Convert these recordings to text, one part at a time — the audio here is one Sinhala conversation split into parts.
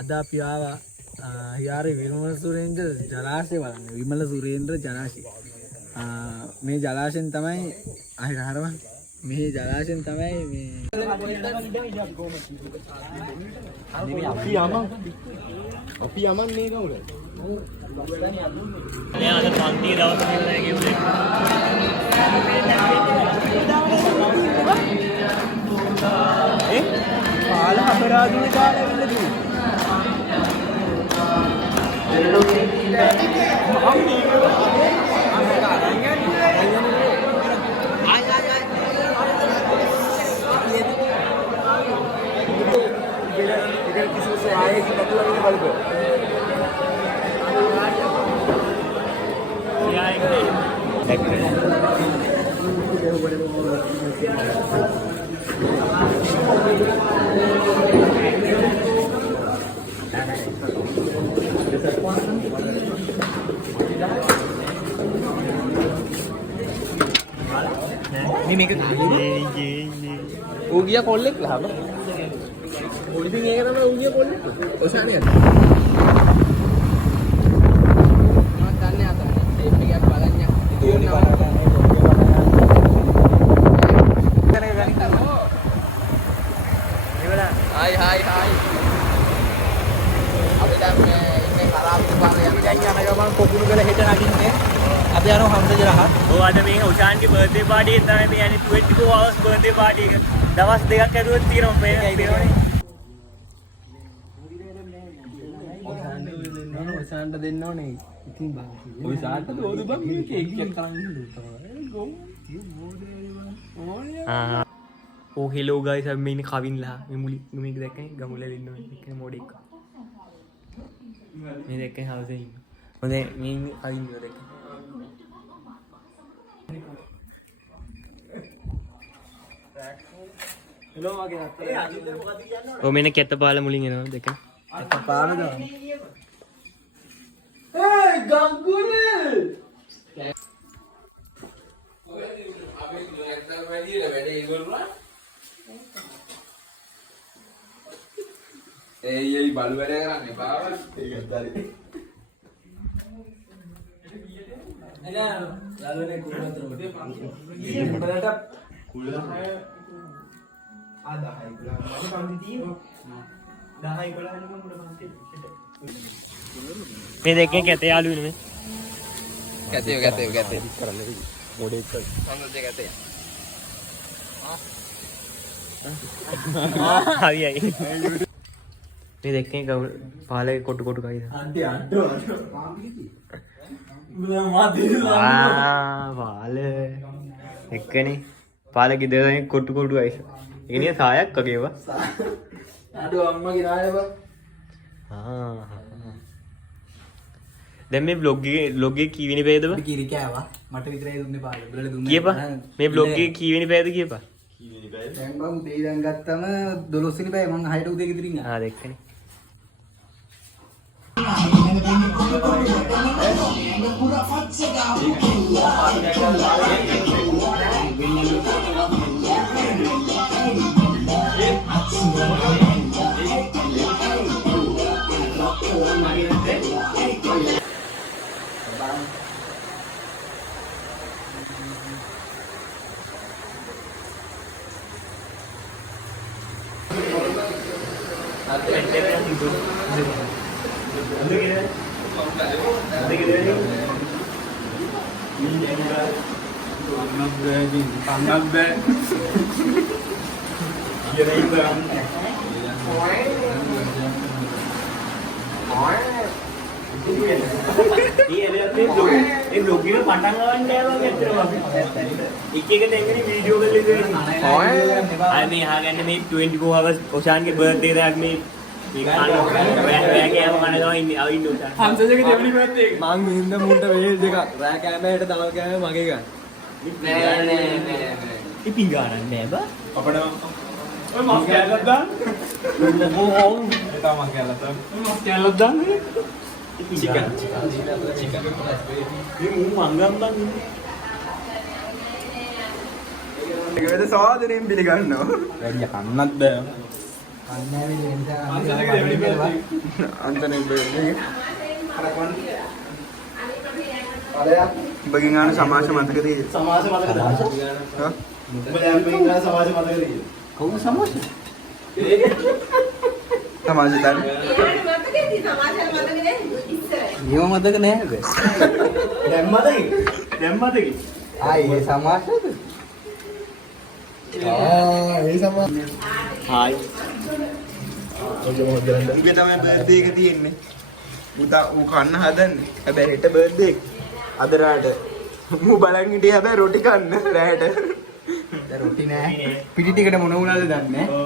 ada piawa hiari Vimala Surendra ජලාශය බලන්න. විමල සුරේන්ද්‍ර ජලාශය. මේ ජලාශයෙන් තමයි අහි හරවන්නේ. මේ ජලාශයෙන් තමයි මේ අපි යමන් මේ කවුද? අනේ අද පන්ති දවස් කියලා කියුවේ. පාල අපරාධී කාලේ වෙන්න දුන්නේ. Ugia kolek lah apa? Ugi ngeke තමයි ugia kolek. ඔසානේ යන්න. මම දන්නේ අතන. ටේප් එකක් බලන්න. Hai. අපි දැන් ඉන්නේ කරාප්පු පාරේ යන දැන් යන ගමන් කොකුණු ගල හෙට නගින්නේ. අපි යනවා හම්සජරහ. ඔව් අද මේ උෂාන්ගේ බර්ත්ඩේ පාටි එක තමයි මේ යන්නේ 24 hours බර්ත්ඩේ පාටි එක. දවස් දෙකක් ඇතුළත තියෙනවා පේනවා. ඔසාන්ට දෙන්න ඕනේ. ඉතින් බං. ඔසාන්ට ඕදු බං මේ කේක් එකක් කරන් ඉන්නවා. Oh hello guys, අපි මේ ඉන්නේ කවින්ලා. මේ මුලි මේක දැක්කනේ ගමුලෙල ඉන්නවා. මේක මොඩෙක්. මේ දැක්කේ හවුසේ ඉන්න. හොඳයි මේ ඉන්නේ කවින්ලා දැක්කේ. hello වගේ අතේ. ඔව් මෙන්න කැත්තපාල මුලින් එනවා දැක්කනේ. කැත්තපාල දාන්න. Hey ගංගුනේ. ඒ බලු වැඩ කරන්න එපා. ඒකත් හරි. එලා යාළුවනේ කුලතර මොකද? බලට කුල 10 පන්ති තියෙනවා. 10 11 නම මුඩ පන්ති. මේ දෙකෙන් කැත යාළුවනේ මේ. කැතේ කරන්නේ මොඩේ එක. සම්මුතිය කැතේ. හරියයි. මේ දෙකෙන් පාලේ කොටු කයිද? අන්ති අඩෝ. පාල එක්කනේ පාල ගෙදරෙන් කොටු අයිස. ඒක නිය සායක් වගේ ඒවා. අඩෝ අම්මගේ නායව. දැන් මේ බ්ලොග් එකේ කීවෙනි පේදද? කිරි කෑවා. මට විතරයි දුන්නේ පාල. උඹලට දුන්නේ. කියපන්. මේ බ්ලොග් එකේ කීවෙනි පේද කියපන්. දැන් බං උදේ ඉඳන් ගත්තම 12 වෙනි පැය මං 6ට උදේ ගෙදරින් ආවා. දැක්කනේ. ඔෂාන්ගේ බර්ත්ඩේ එකක් මේ රෑ කෑම කනවා ඉන්නේ අවින්න උතන. හංසජගේ දෙවනි birthday එක. මං ඉන්න මුන්ට වේල් දෙකක්. රෑ කෑමකට දවල් කෑම මගේ ගන්න. නෑ. ඉතින් ගානක් නෑ බා. අපිට ඔය මස් කෑල්ලක් දාන්න. ඕ ඒක මස් කෑල්ලක් දාන්න. මස් කෑල්ලක් දාන්න. චිකන්. මේ මු මංගම් බං. ඒකද සාදරයෙන් පිළිගන්නවා. වැඩි කන්නත් බෑ. කන්නෑවේ හංසජගේ දෙවනි birthday. අන්තනේ බර්නේ. බගින් ආන සමාජ මතකද? සමාජ මතකද? හා? උඹ දැන් බගින් ආන සමාජ මතකද? කවුද සමාජ? සමාජ දාන්න. නියම මතක නෑ බෑ. දැන් මතකයි. දැන් මතකයි. ඒ සමාජද? ඒ සමාජ. හායි. උගේ තමයි බර්ත්ඩේ එක තියෙන්නේ. උතා ඌ කන්න හදන්නේ. හැබැයි හෙට බර්ත්ඩේ එක. අද රාට ඌ බලන් හිටියේ හැබැයි රොටි කන්න රැට. දැන් රොටි නෑ. පිටි ටිකට මොන වුණාද දන්නේ නෑ.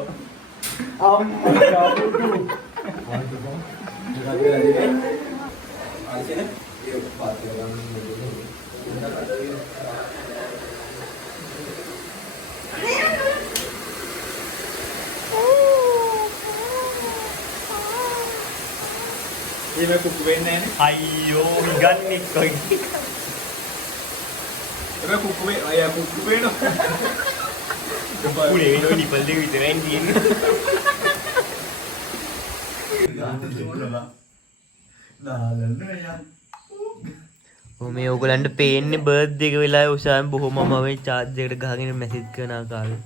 ඒක කුක් වෙන්නේ නැහැ අයියෝ ඉගන්නේ කොයි. නේ. කුක් වේ අයියා කුක් වෙනවා. පුලේ වෙනෝ නිපල් දෙක විතරයි තියෙන්නේ. මේ ඔයගලන්ට පේන්නේ බර්ත්ඩේ එක වෙලාවේ උසාවෙන් බොහොම අමාරුවෙන් charge එකට ගහගෙන මැසේජ් කරන ආකාරය.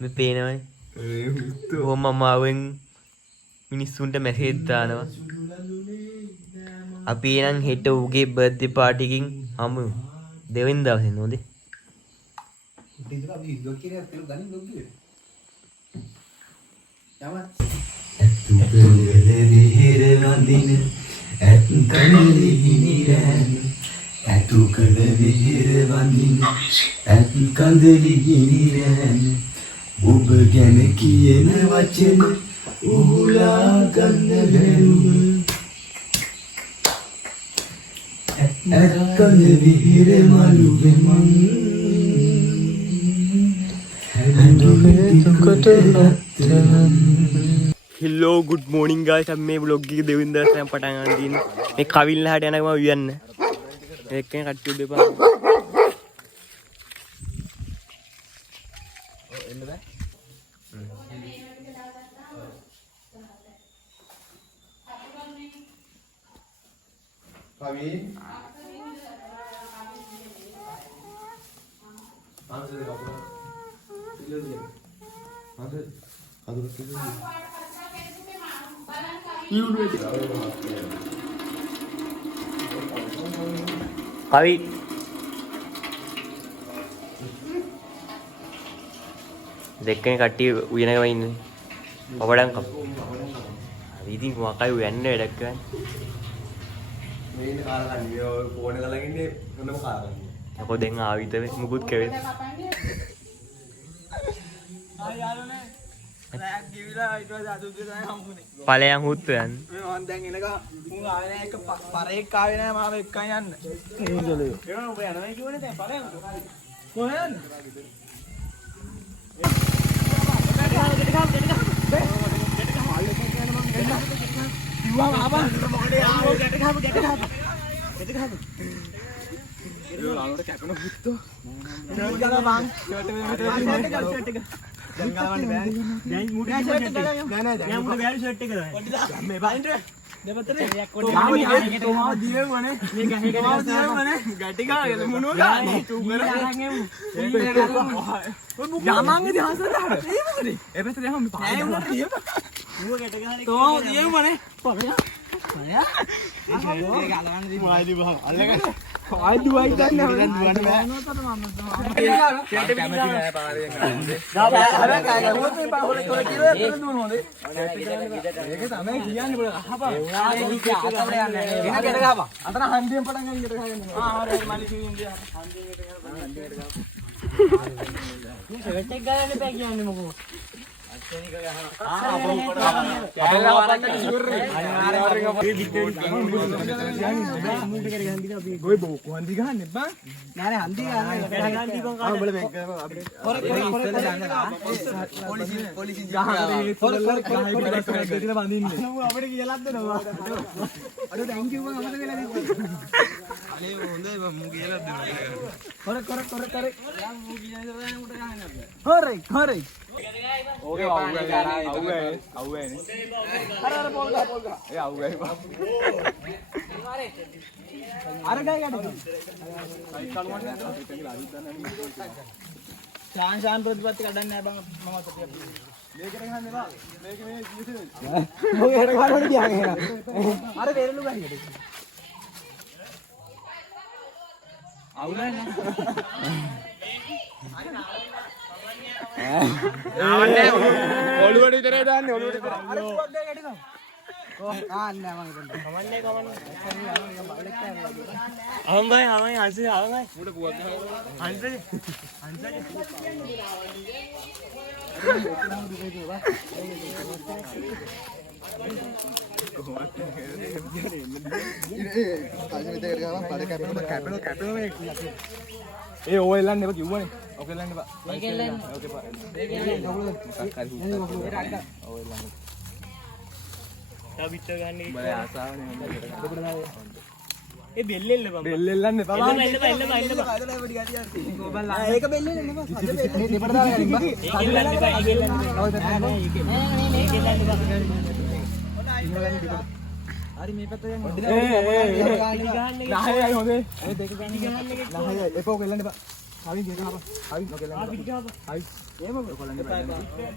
මේ පේනවනේ. බොහොම අමාරුවෙන් මිනිස්සුන්ට මැසේජ් දානවා. අපි එනම් හෙට ඌගේ බර්ත්ඩේ පාටි එකකින් හමු. දෙවෙනි දවසේ නෝද? ඔබ ගැන කියන වචන උහුලා ගන්න බැරුව ඇත්කඳ විහිර මළුවෙන් හැඬුවේ දුකට රත්තරන්. Hello good morning guys. අපි මේ vlog එක දෙවෙනි දවසේ පටන් ගන්න තියෙන්නේ. මේ කවිල් ලහට යනකම වියන්න. ඒකෙන් කට්ටිය දෙපා. එන්න බෑ. කවි කවි දෙකෙන් කට්ටිය උයනකම ඉන්නේ. ඔබඩම් කප. ඉතින් මොකයි උයන්නේ වැඩක් කරන්නේ. මේ කාලා කන්නේ ඔය ෆෝන් එක ළඟ ඉන්නේ මොනම කාලා කන්නේ. යකෝ දැන් ආවිත වෙ මුකුත් කෙවෙත්. ඵලයන් හුත් යන්නේ. මම දැන් එනකම් උන් ආවේ නැහැ එක පරේක් ආවේ නැහැ මාව එක්කන් යන්න. ඒකලු. ඒනවා ඔබ යනවා කියවනේ දැන් පරේක්. කොහෙන්ද? ශාන් ප්‍රතිපත්ති කඩන්නේ නැහැ බං මම අතට මේකට ගහන්න එපා මේක මේ මොකේට ගහන්න කියන්නේ අර වෙරළු ගහියට අවුලයි ආවන්නේ ඔළුවට විතරේ දාන්නේ ඔළුවට විතර. අර පුවක් දෙක ගැටිනවා ආන්නේ මම හිතන්නේ කමන්නේ උඩ පුවක් ඒ ඔය එල්ලන්න එපා කිව්වනේ. ඔක එල්ලන්න එපා. මේක එල්ලන්න. ඕකේ පා. මේක එල්ලන්න. ඔය එල්ලන්න. තා පිටර ගන්න බය ආසාවනේ මම. ඒ බෙල්ල එල්ල බං බෙල්ල එල්ලන්න එපා. එල්ල ඒක බෙල්ලේ නෙමෙයි අද බෙල්ලේ දෙපඩ දාලා ගන්න බා ඒක එල්ලන්න එපා ඒක එල්ලන්න එපා ඒක එල්ලන්න එපා හරි මේ පැත්ත යන්න නහයයි හොඳේ. ඒ දෙක ගන්න නහයයි එපා ඔක එල්ලන්න එපා හරි දෙක ගහපන් හරි ඔක එල්ලන්න හරි එහෙම කොල්ලන්න එපා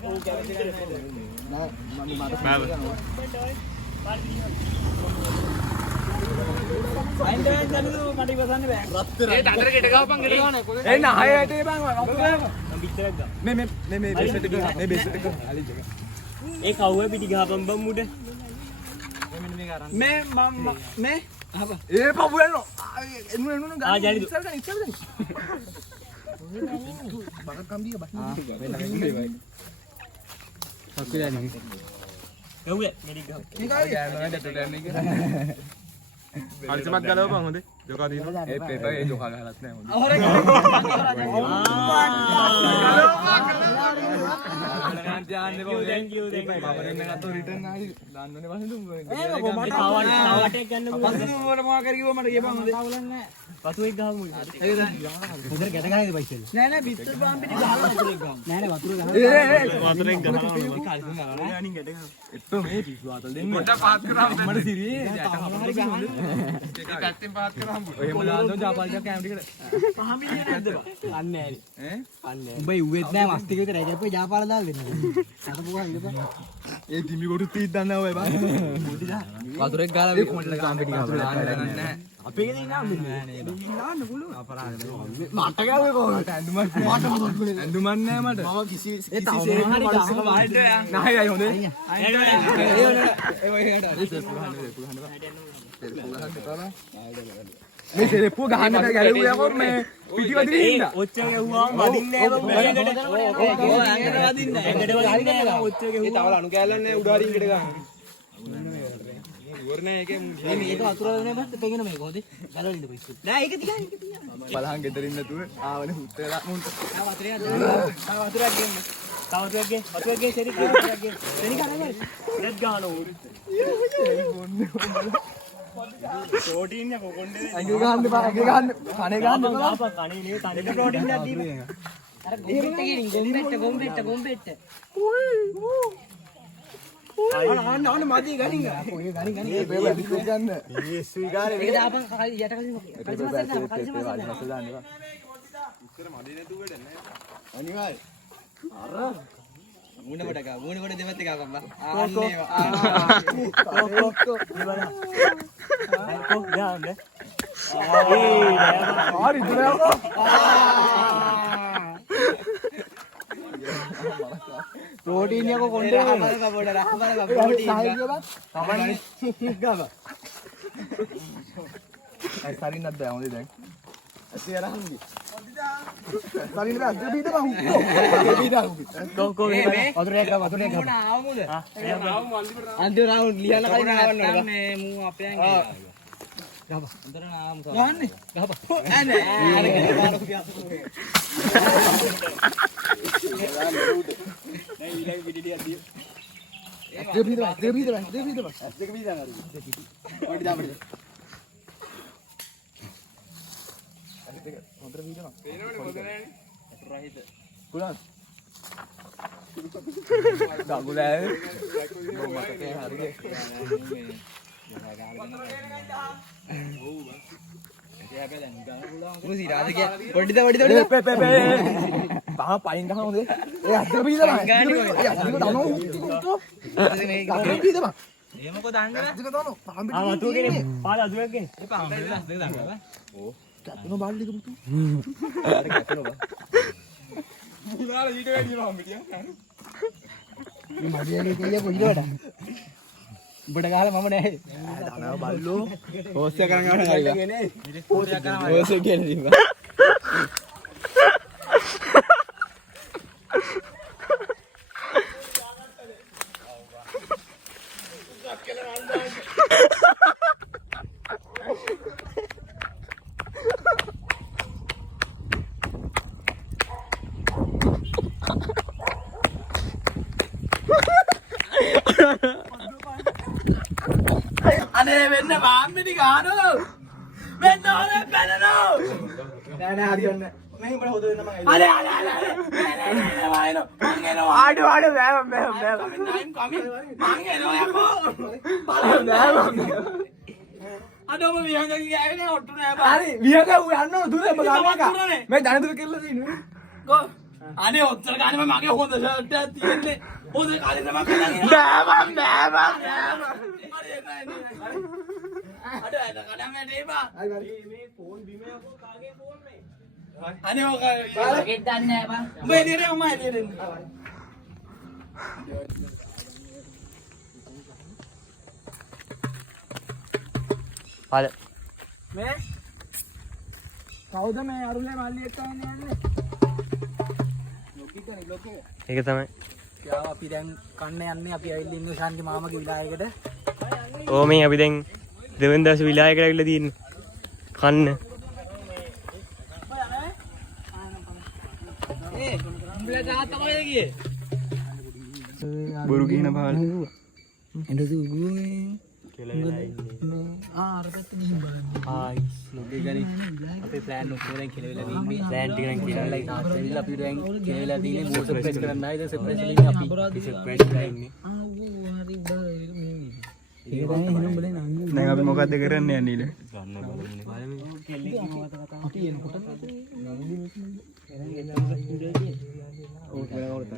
ඕක කැරේ නෑ මම අයින් දෙන්න දනු මට ඉවසන්න බෑ ඒ තන්දර ගෙට ගහපන් ගෙට ගහන්නේ කොහෙද ඒ නහයට ඒ බං මම පිටරක් ගා මේ බේසෙට එක මේ බේසෙට එක හරි දෙක. ඒ කවුවේ පිටි ගහපන් බම් මුඩ මේ මම මේ අහපන් ඒ පපු යනවා. එන්න ආ ජලිදු ඉස්සර ගන්න. බක කම්බිය බහින්න. වෙන බයි. පස්සේ යන්නේ ගව්වේ මෙරි ගහ නිකයි යනවා දෙට යන්නේ කියලා. අරිසමත් ගලවපන් හොඳේ. ජොකා දිනවා. ඒ පේපර් ඒ ජොකා ගහලත් නැහැ හොඳේ. thank you බබරෙන් එකත් රිටර්න් ආයි දාන්නනේ වහින්දුම් ඒ පාවටේ ගන්න මොකද පස්සේ මොකට මොකක් කර කිව්ව මට කියපන් හොඳේ පසුවෙක් ගහමු හොඳට ගැට ගහන්නේ බයි කියලා නෑ නෑ පිටු පාම් පිටි ගහලා වතුරේ ගහමු නෑ නෑ වතුර ගහමු වතුරෙන් ගහනවා ගානින් ගැට ගහමු. එක්ක මේ පිස්සු ආතල් දෙන්න. පොඩ්ඩක් පහත් කරාම මට සිරියේ ඒක පැත්තෙන් පහත් කරාම ඔය මොන ආන්දෝ ජාපාලියක් කැම ටිකට. පහමිනේ නැද්ද අන්නේ ඈ උඹ ඉුවෙත් නෑ මස් ටික විතර ඒකපොයි ජාපාල දාලා දෙන්න සතපුවා ඉඳපන් ඒ තිමි කොට තීත් දන්නා ඔය බං. වතුරෙක් ගාලා ඒ කොමඩල ගාම් පිටි ගහලා දාන්න නැහැ. අපේ ගෙදර ඉන්නා නෑ නෑ දාන්න පුළුවන් අපරාධ මට ගාවේ කොහොමද ඇඳුමක් ඇඳුමක් නැහැ මට. මම කිසි ඒ තවම හරි ගහම වහන්න නහයයි හොඳේ. මේ සෙරප්පුව ගහන්න බෑ ගැලුවා යකෝ මේ පිටිවදින හින්දා. ඔච්චර ගැහුවාම වදින්නේ නැහැ බං ඇඟට වදින්නේ නැහැ ඔච්චර ඒ තවල අණු කැලන්නේ උඩ හරින් ඉකට ගන්න. ඉවර නෑ ඒකේ මේ මේක වතුර දෙන්නේ බත් පෙගෙන මේක හොදේ ගලවල ඉඳපු ඉස්සු නෑ ඒක තියන්න ඒක තියන්න බලහන් ගෙදරින් නැතුව ආවනේ හුත්තේලා මුන්ට. වතුරයක් දෙන්න වතුරයක් ගන්න වතුරක් ගේ සෙරි වතුරක් ගේ දෙනි කරන්නේ රෙඩ් ගහන ඕ ප්‍රෝටීන් එක කොණ්ඩේ ඇඟේ ගහන්න බා ඇඟේ ගහන්න කනේ ගහන්න බා. අප කණේ නේ කණේ ප්‍රෝටීන් එකක් දීලා අර ගොම්බෙට්ට අන්න මදි ගනින් ඔය ගනින් ඒ බේබ ඩිස්කස් ගන්න. ඒක දාපන් යට කලින් දාන්න බා. ඉස්සර මඩේ නැතුව වැඩ නැහැ. අනිවාර්ය. මුණ කොට දෙපැත්ත ගාපන් බා හරි දුරයකෝ. ප්‍රෝටීන් එක කොණ්ඩේ ප්‍රෝටීන් ගාව අය සරින්නත් බෑ හොඳේ දැන්. ඇත්තේ අරහන්දි. තලින් බෑ අද බීද බං අන්තිම රවුන්ඩ් ලියලා කලින් ආවන්න ඕනේ මූ අපෙන් අන්තර නාම ගහන්නේ ගහපන් ඈ උඹට ගහලා මම නැහැ. දනව බල්ලෝ. හොස් එක කරන් යවන්න හරිලා. හොස් එක කරන් හොස් එක කියලා තිබ්බා. අනේ වෙන්න මාම්මිනි ගානෝ වෙන්න ඕනේ බැලනෝ නෑ හරියන්නේ මේ උඹට හොද වෙන්න මම අනේ නෑ වයින්ෝ මං එනවා ආඩු බෑ මම මං එනවා යකෝ බලන්න නෑ මම අදම විහංග ගෑවේ ඔට්ටු නෑ බා හරි විහංග ඌ යන්න ඕන දුර ඔබ ගාමක මේ ධනතුර කෙල්ල දිනුනේ ගෝ අනේ ඔච්චර ගානේ මගේ හොඳ ෂර්ට් එකක් තියෙන්නේ හොඳ කාලේ තමයි කරන්නේ නෑ මම අද අද කඩම් යටේ බා මේ ෆෝන් බිම යකෝ කාගේ ෆෝන් මේ අනේ ඔක ටිකට් දන්නේ නෑ බා උඹ එළියට උඹ එළියට එන්න හල මේ කවුද මේ අරුලේ මල්ලි එක්ක යන්නේ ලොකේ ඒක තමයි යාව අපි දැන් කන්න යන්නේ අපි ඇවිල්ලා ඉන්නේ ශාන්ති මාමගේ විලායකට ඕ මේ අපි දැන් දෙවෙනි දවසේ විලායකට ඇවිල්ලා තියෙන්නේ කන්න ඒ උඹලා තාත්තා කොහෙද ගියේ බොරු කියන බාල එන්න දුගුනේ අර පැත්ත ගිහින් බලන්න ආයි ලොකේ ගනි අපේ ප්ලෑන් ඔක්කොම කෙලවිලා තින්නේ ප්ලෑන් ටික නම් කියලා තාත්තා ඇවිල්ලා අපි දැන් කෙලවිලා තින්නේ මෝඩ් සර්ප්‍රයිස් කරන්න ආයිද සර්ප්‍රයිස් එකකින් අපි සර්ප්‍රයිස් කරලා ඉන්නේ හරි දැන් අපි මොකද්ද කරන්න යන්නේ ඊළ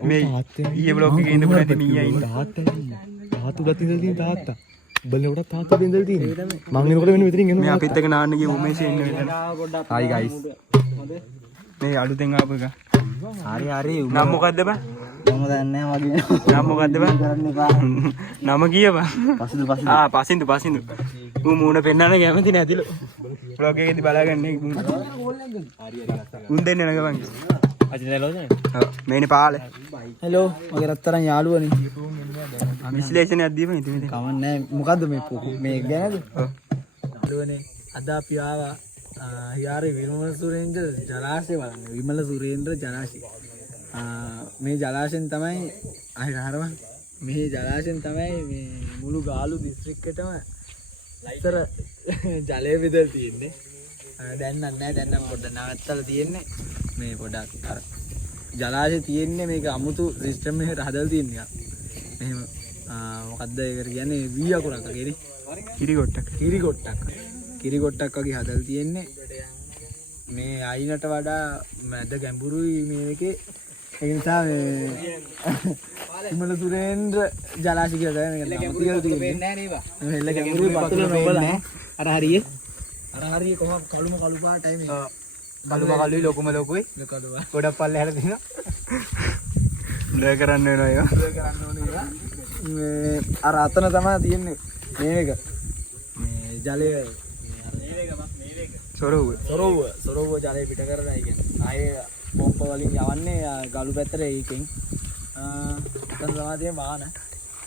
මේ ඊයේ බ්ලොග් එකේ ඉඳපු නැති මීයා ඉන්න තාත්තුලත් ඉඳලා තියෙන තාත්තා බලනකොට තාත්තා ඉඳලා තියෙන්නේ මං එනකොට වෙන මෙතනින් එනවා මේ අපිත් එක නාන්න ගිය උමේෂ් ඉන්න වෙලාව හයි ගයිස් මේ අලුතෙන් ආපු එක හරි නම මොකද්ද බං මම දන්නේ නැහැ වගේ නම මොකද්ද බං කරන්න එපා නම කීය බං පසුදු පසින්දු ඌ මූණ පෙන්නන්න කැමති නැතිලු බ්ලොග් එකේදී බලාගන්නේ උන් දෙන්නේ නේද බං මේනේ පාල හෙලෝ මගේ රත්තරන් යාළුවනේ විශ්ලේෂණයක් දීපන් ඉතින් මෙතන කවන්නේ මොකද්ද මේ ගැනද යාළුවනේ අද අපි ආවා හියාරේ විමල සුරේන්ද්‍ර ජලාශය බලන්න විමල සුරේන්ද්‍ර ජලාශය මේ ජලාශයෙන් තමයි අහිරහරම මේ ජලාශයෙන් තමයි මේ මුළු ගාලු දිස්ත්‍රික්කෙටම ලයිතර ජලය බෙදලා තියෙන්නේ දැන් නැහැ දැන් නම් පොඩ්ඩක් නවත්තලා තියෙන්නේ මේ පොඩක් අර ජලාශය තියෙන්නේ මේක අමුතු සිස්ටම් එකකට හදලා තියෙනවා මෙහෙම මොකද්ද ඒකට කියන්නේ වී අකුරක් වගේනේ කිරිගොට්ටක් වගේ හදලා තියෙන්නේ මේ අයිනට වඩා මැද ගැඹුරුයි මේකේ ඒ නිසා මේ විමල සුරේන්ද්‍ර ජලාශය කියලා තමයි මේක නම තියලා තියෙන්නේ නෑ නේද මේ හෙල්ල ගැඹුරුයි පතුල නොබලා අර හරියේ කොහොම කළු පාටයි මේ කළුයි ලොකුම ලොකුයි ගොඩක් පල්ලෙහාට තියෙනවා බ්ලර් කරන්න වෙනවා ඒක මේ අර අතන තමයි තියෙන්නේ මේක මේ ජලය සොරව්ව ජලය පිට කරලා කියන්නේ ආයේ පොම්ප වලින් යවන්නේ ගලු පැත්තට ඒකෙන් එතන තමයි තියෙන වාහන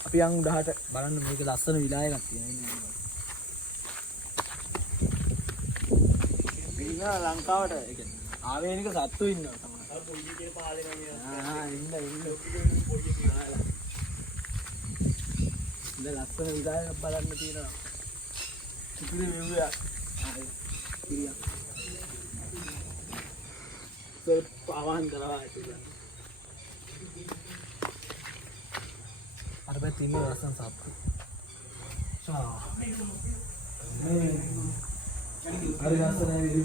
අපි යන් උඩහට බලන්න මේක ලස්සන විලායයක් තියෙනවා ඉන්න ලංකාවට ඒ කියන්නේ ආවේනික සත්තු ඉන්නවා තමයි ඉන්න ලස්සන විලායයක් බලන්න තියෙනවා ඉතින් මෙව්වා පාවාන්තරවා අර පැත්තේ ඉන්න ලස්සන සත්තු හරි ලස්සනයි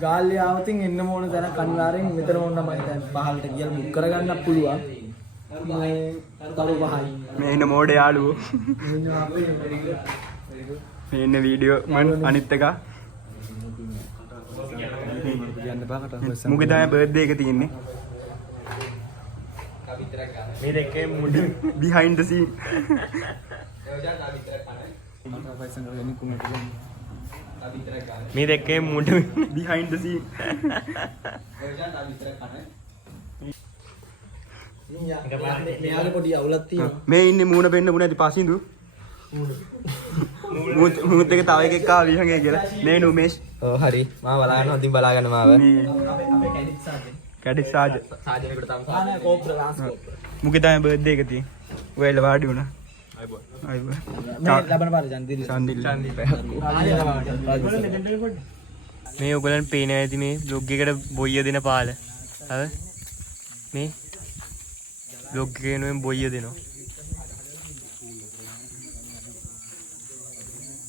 ගාල්ලේ ආවතින් එන්න ඕන තැන කන්නාරෙන් මෙතන ඕන නම් දැන් පහලට ගියලා බුක් කරගන්නත් පුළුවන් මේ තරු පහයි මේ ඉන්න මෝඩ යාළුවෝ මේ ඉන්න වීඩියෝ මන් අනිත් එක මුගේ තමයි බර්ත්ඩේ එක තියෙන්නේ මේ දෙකේ මුඩ behind the scene මේ දෙකේ මුඩ behind the scene මෙයාගේ පොඩි අවුලක් තියෙනවා මේ ඉන්නේ මූණ පෙන්න මුණ ඇති පසින්දු මූත් එක තව එකෙක් ආව විහංගේ කියලා මේ නුමේෂ් ඔව් හරි මම බලාගන්න හොඳින් බලාගන්න මාව මේ අපේ කැඩික් සාජ සාජනෙකට තම ආනේ කෝප්‍ර ලාස් කෝප්‍ර මුගේ තමයි බර්ත්ඩේ එක තියෙන්නේ ඔයලා වාඩි වුණා අයිබෝ මේ ලබන පාර ජන්දිරි චන්දිල් මේ ඔයගලන් පේනවා ඇති මේ බ්ලොග් එකට බොයිය දෙන පාල හව මේ බ්ලොග් එකේ නෙවෙයි බොයිය දෙනවා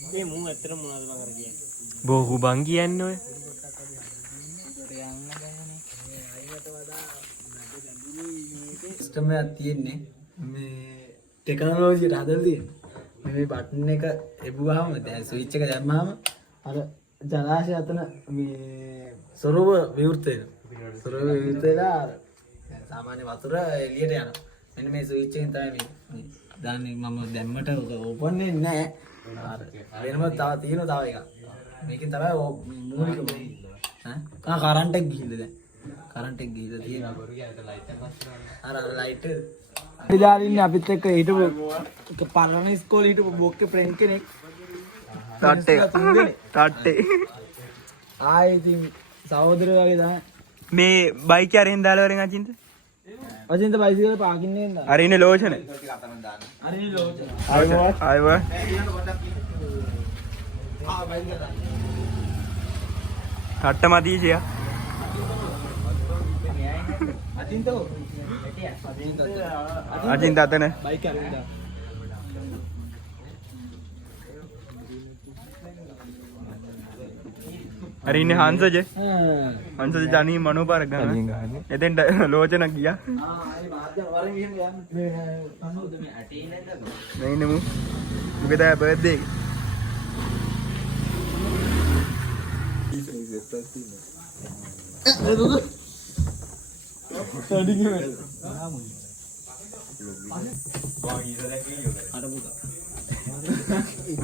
මේ මූ ඇත්තට මොනවද මම කර කියන්නේ බොහු බං කියන්නේ ඔය සිස්ටම් එකක් තියෙන්නේ මේ ටෙක්නොලොජියට හදලා තියෙන්නේ මේ බටන් එක එබුවාම දැන් ස්විච් එක දැම්මම අර ජලාශය අතන මේ සොරව විවෘත වෙනවා සොරව විවෘත වෙලා දැන් සාමාන්‍ය වතුර එළියට යනවා මෙන්න මේ ස්විච් එකෙන් තමයි මේ දාන්නේ මම දැම්මට ඕපන් වෙන්නේ නැහැ අර වෙනම තව තියෙනවා තව එකක් මේකෙන් තමයි මූලිකම ඈ කරන්ට් එක ගිහිල්ලා දැන් කරන්ට් එක ගිහිල්ලා තියෙනවා අර ලයිට් ඉදාලින් අපිත් එක්ක හිටපු එක පරණ ඉස්කෝලේ හිටපු බොක්කේ ෆ්‍රෙන්ඩ් කෙනෙක් ටට්ටේ ආයේ ඉතින් සහෝදරයෝ වගේ තමයි මේ බයික් එක අරින් දාලා වරෙන් අචින්ත අදින්ද බයිසිකල් පාකින් නේද අර ඉන්නේ ලෝෂන හරි ලෝච ආයවා ටට්ට මදීසියා අදින්ද අචින්ත අතන බයික් අරින්ද අර ඉන්නේ හංසජ හංසජ ජනී මනෝපාර ගන්න එතෙන්ට ලෝචන ගියා ආ ඒ මාධ්‍ය වරෙන් ගිහින් යන්නේ මේ ඇටේ නේද මේ ඉන්නේ මුගේ තමයි බර්ත්ඩේ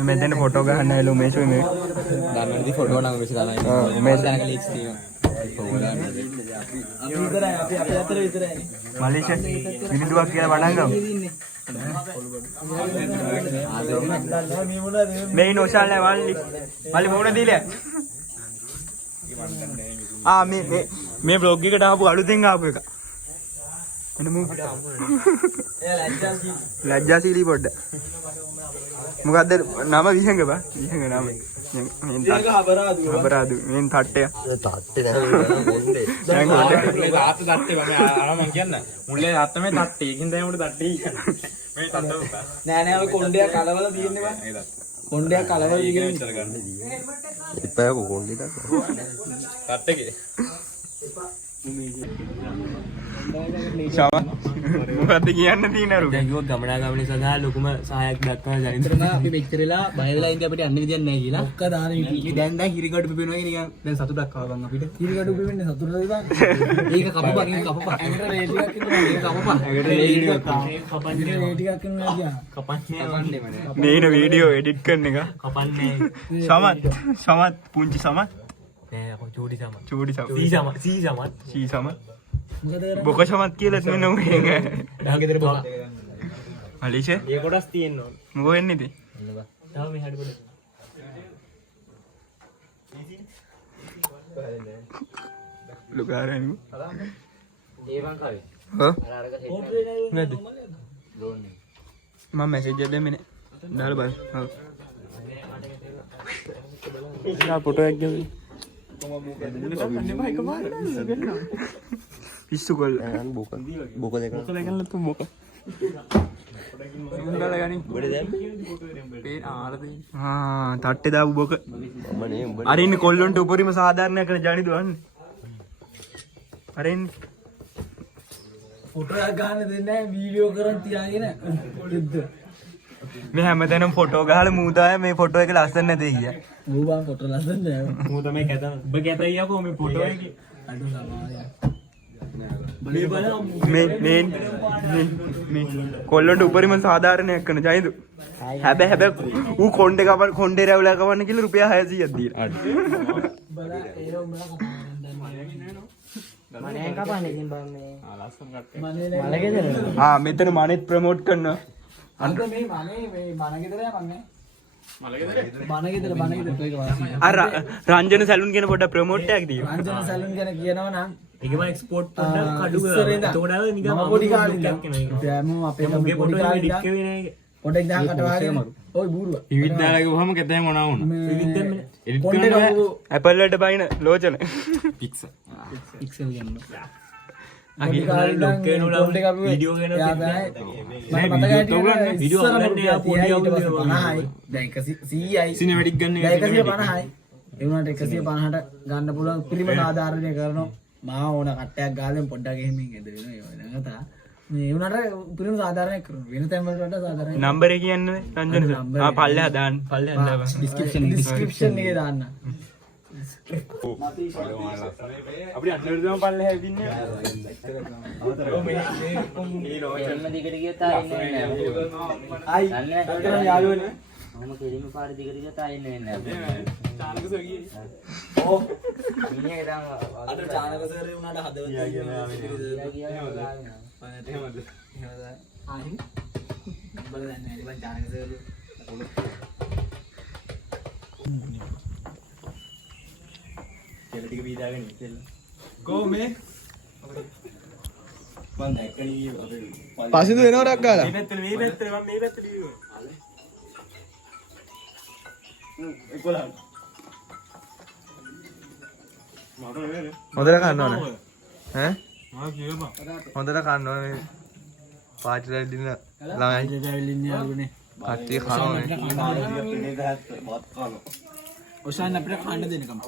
මෙතෙන් ෆොටෝ ගහන්න ඇලු මේෂෝ මේ ගන්නදී ෆොටෝ නම් මෙසි ගන්නයි මේ දැනක ලීක්ස් තියෙනවා අපි විතරයි අපි අතර විතරයි මලීෂ මිනිදුවක් කියලා වඩන් ගමු මේ නොෂාල් නෑ මල්ලි මොන දීලා මේ බ්ලොග් එකට ආපු අලුතෙන් ආපු එක එනමු ලැජ්ජාශීලී පොඩ්ඩ මොකද්ද නම විහංග බා විහංග නම මෙන් හබරාදු මෙන් තට්ටය තාත්තේ දැන් බොන්නේ දැන් හොඳ තාත්ත තට්ටේ මම මම කියන්න මුල්ලේ තාත්ත මේ තට්ටේ ඒකින් තමයි උඩ තට්ටේ මේ තට්ට නෑ නෑ ඔය කොණ්ඩයක් කලවල තියෙන්නේ බා කොණ්ඩයක් කලවල දිගින් ඉපයක කොණ්ඩේ තට්ටේ මොකද්ද කියන්න තියෙන අර දැන් කිව්ව ගමනාගමනය සඳහා ලොකුම සහායක් දක්වන ජනින්ද්‍රණ අපි මෙච්චරලා බය වෙලා ඉඳි අපිට යන්න විදියක් නැහැ කියලා. ඔක්ක දාන ඉන්නේ. දැන් හිරිගඩු පිපෙනවා කියන නිකන් දැන් සතුටක් ආවා බං අපිට. හිරිගඩු පිපෙන්නේ සතුටද ඉතින්. ඒක කපපන් ඒක කපපන්. ඇඟට රේ ටිකක් ඉන්නවා ඒක කපපන්. ඇඟට රේ ටිකක් කපන්නේ රේ ටිකක් ඉන්නවා කියා. කපන්නේ මේන වීඩියෝ එඩිට් කරන එක. කපන්නේ. සමත් පුංචි සමත්. නෑ අපෝ චූටි සම. චූටි සමත්. සී සමත්. සී සමත්. බොක සමත් කියලාත් මෙන්න මේක. දහගෙදර බොක. අලිෂ ඒ කොටස් තියෙන්න ඕන. මොකෝ වෙන්නේ ඉතින්? තාම මේ හැඩ පොඩ. ලුකාරණි. ඒ වන් කාවේ. හා අර අරක නැද්ද? ඩ්‍රෝන් එක. මම මැසේජ් එකක් දෙන්නේ නේ. දාලා බලන්න. හා. ෆොටෝ එකක් ගියා. පිස්සු කොල්ල. බොක දෙක. මොකද ගන්න තු මොක. මුන්දල ගනි. බඩ දැම්මේ. පේන ආරදී. තට්ටේ දාපු බොක. අර ඉන්නේ කොල්ලොන්ට උපරිම සාධාරණයක් කරන ජනි දුවන්නේ. අර ඉන්නේ. ෆොටෝ එකක් ගන්න දෙන්නේ නැහැ වීඩියෝ කරන් තියාගෙන යුද්ධ. මේ හැමතැනම ෆොටෝ ගහලා මූදාය මේ ෆොටෝ එක ලස්සන නැතේ හියා. ඌ බං ෆොටෝ ලස්සන නෑ. මූ තමයි කැතන. ඔබ කැතයි යකෝ මේ ෆොටෝ එකේ. අඩු සමායයි. මේ කොල්ලොන්ට උපරිම සාධාරණයක් කරන ජනිදු. හැබැයි ඌ කොණ්ඩේ රැවුලා කවන්න කියලා රුපියල් 600ක් දීලා. බලා ඒ උඹලා මනේ කපන්නේ ඉතින් බං මේ. මනේ මෙතන මනෙත් ප්‍රමෝට් කරනවා. අන්ත මේ මේ මනගෙදර යන්නේ. මනගෙදර ඒක වාසිය. අර රංජන සැලුන් කියන පොඩ ප්‍රමෝට් එකක් දීලා. රංජන සැලුන් ගැන කියනවා නම් ඒකම එක්ස්පෝර්ට් පොඩ්ඩක් කඩු කරලා. එතකොට ආව නිකන් පොඩි කාලේ ඉඳන් දැම්මම අපේ මගේ පොඩි ෆොටෝ කාලේ එක ඉඳන් ඩික් වෙන්නේ නැහැ. පොඩක් දාකට වාගෙන ඔය බූරුවා ඉවිත් දාලා ගිහුවම කෙතේ මොනවා වුණා විවිධ දෙන්නේ. එඩිට් කොන්ටේ කරනවා කවු ඇපල් වලට බයින ලෝචන. පික්සල් පික්සල් ගන්න. පොඩි කාලේ ඉඳන් කොන්ටේ කවු වීඩියෝ කරන යා තමයි මට මතකයි වීඩියෝ කරන්නේ යා පොඩි අවුල් 50යි දැන් 100යි සිනමැටික් ගන්න එක 150යි ඒ වුණාට 150ට ගන්න පුළුවන් පිරිම ආධාරණය කරනවා මා ඕන කට්ටයක් ගාලෙන් පොඩ්ඩක් එහෙමින් එද වෙනවා ඒ වෙන කතා මේ වුණාට පිරිම ආධාරණය කරනවා වෙන තැන් වලට වඩා සාධාරණයි නම්බර එක කියන්නේ රංජන සර්. පල්ලෙහා දාන්න. පල්ලෙහා දාන්න. ඩිස්ක්‍රිප්ෂන් එකේ දාන්න අපි අන්නවල දම පල්ලෙහා ඉන්නේ. එන්න දිගට ගියත් ආයෙන්නේ නැහැ. ආයි දන්නේ යාළුවනේ මම කෙලිම පාර දිගට ගියත් ආයෙන්නේ නැහැ. ඕ මිනිහා ඉතින් අද චානක සර් වුණාට හදවත ආයි බල දන්නේ නැහැ ඉතින් චානක සර් කෙල ටික බීදාගෙන ඉතින් කෝ මේ මම දැක්කනේ පසිදු වෙනවටක් ගාලා. මේ පැත්තට මම මේ පැත්තට ඉන්නවා. හොඳට කන්න ඕනේ. ඈ? හොඳට කන්න ඕනේ. පාටිලා දින ළමයි ඇවිල්ලින්නේ යාළුවනේ කට්ටිය කනෝනේ. ඔෂාන් අපිට කන්න දෙන්නකම